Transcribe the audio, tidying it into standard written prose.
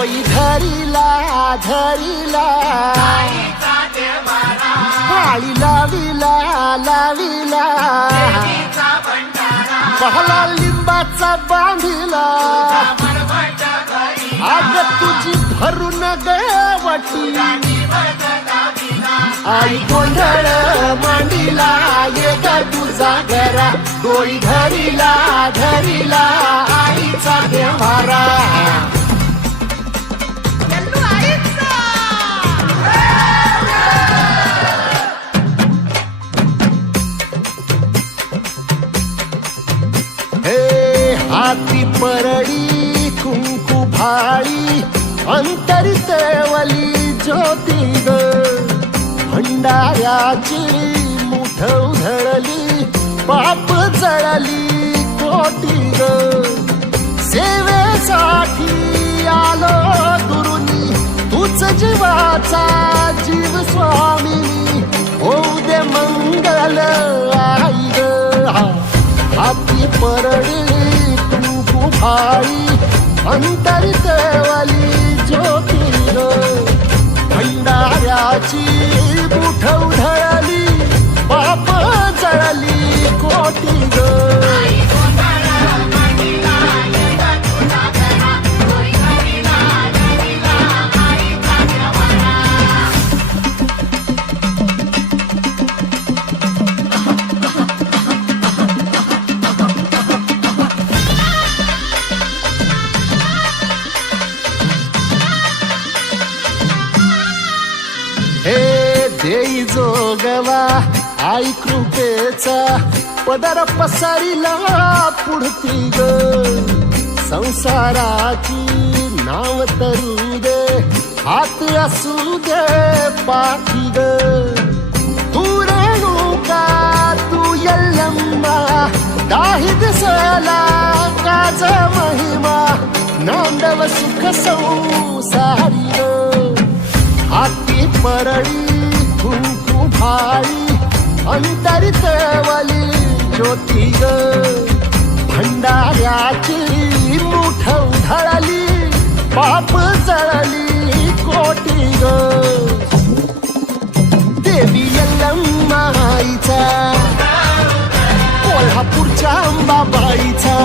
डोई धरिला धरिला काळी लाविला लाविला पहला लिंबाचा बांधिला आग तुझी भरून गवटी आई गोंधळ मांडिला ये ग तुझा घरा डोई धरिला धरिला आईचा देवारा हाती परडी कुंकू भाळी अंतरितवली ज्योती ग भंडाऱ्याची मुठ उधळली पाप जळली कोटी ग सेवेसाठी आलो दुरुनी तूच जीवाचा जीव स्वामिनी होऊ दे मंगल आई ग हाती परडी भाई अंतरितवली ज्योती ग भंडाऱ्याची मुठ उधळली पाप जळली कोटी ग देई जोगवा आई कृपेचा पदर पसरिला पुढती ग संसाराची नाव तरू दे हात असू दे पाठी ग तू रेणुका तू यल्लम्मा दाही दिसला काज महिमा नांदव सुख संसारी ग हाती परडी कुंकू भाळी अंतरितवली ज्योती ग भंडाऱ्याची मुठ उधळली पाप जळली कोटी ग देवी यल्लम्मा आईचा कोल्हापूरच्या अंबाबाईचा